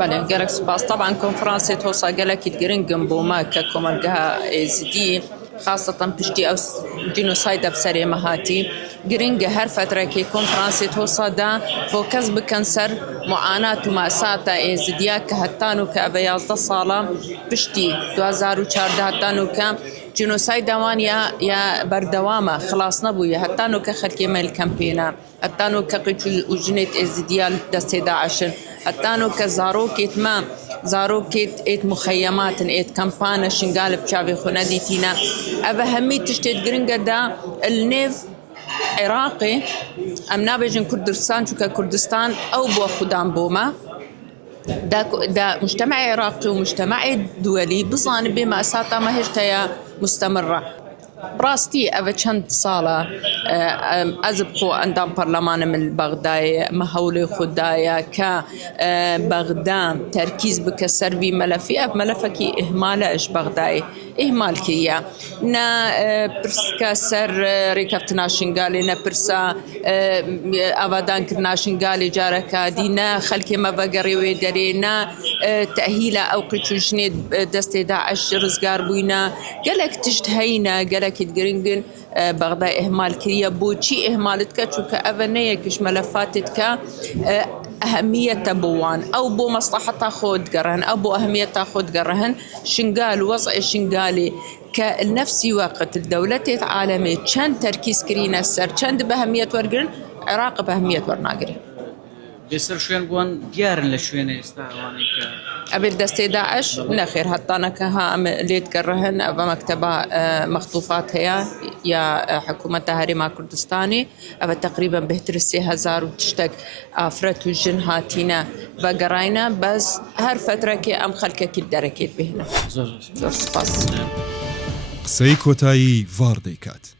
بله گەرەک سپاس. طبعا کنفرانسی تۆسا گەلێکی گرنگم بوومە کە کۆمەلگەها ئێزدی خاصة پشتی ئەو جینۆسایدە بسەرێمە هاتی گرنگە هەر فترەکی کۆنفرانسی تۆسادا فۆکەس بکەن سەر معانات و ماساتە ئێزدیا کە هەتان و کە بە 11 ساڵە پشتی 2014 هەتان و کە جینۆسایدەوان یا بەردەوامە خلاص نەبووە هەتان و کە خەرکی مەل کەمپێنە هەتان و کە قیچ و ژنێت ئێزدیا دەستێ داعشن هەتان و کە زاروکێت ئێت مخەیەماتن ئێت کەمپانە شنگالە بچاوی خۆنە دیتینە ئەvە هەمووی تشتێت گرنگەدا النێڤ عێراقی ئەم نابێژن کوردستان چونکە کوردستان ئەو بۆ خوددان بۆمە دا مجتمع عراقي ومجتمع دولي بظن بما أساطة ما هي مستمرة براستي أبا چند صالة أزبقو أندام برلمان من بغداد مهولي خدايا كبغداد تركيز بكسر في ملفي أب ملفكي إهمالش بغداد إهمال كيا نا برسكا سر ريكابتنا شنغالي نا برسا أبادان كرنا شنغالي جاركا دينا خلكي ما بقري ويدرينا تأهيلا أو قيتشوشني دستي داعش رزقار بوينا قالك تشتهينا قالك تقرنقن بغداد إهمال كريا بوشي إهمالتك شو كأفنية كش ملفاتك أهمية تبوان أو بو مصلحة خود قرهن أو بو أهمية تاخد قرهن شنقال وضع الشنقالي كالنفسي وقت الدولة عالمية كان تركيز كرينا السر كان بأهمية ورقرن عراق بأهمية ورناقري بيصير شوين بوان ديارن لشوين يستاهواني قبل دستي داعش نخير حطانا كها ليت كرهن أبا مكتبة مخطوفات هي يا حكومة هرم كردستاني أبا تقريبا بهترسي 1000 وتشتك أفرت وجن هاتينا بقراينا بس هر فترة كي أم خلقك الدركات بهنا زور سپاس قسەی کۆتایی ڤاڕ دەیکات.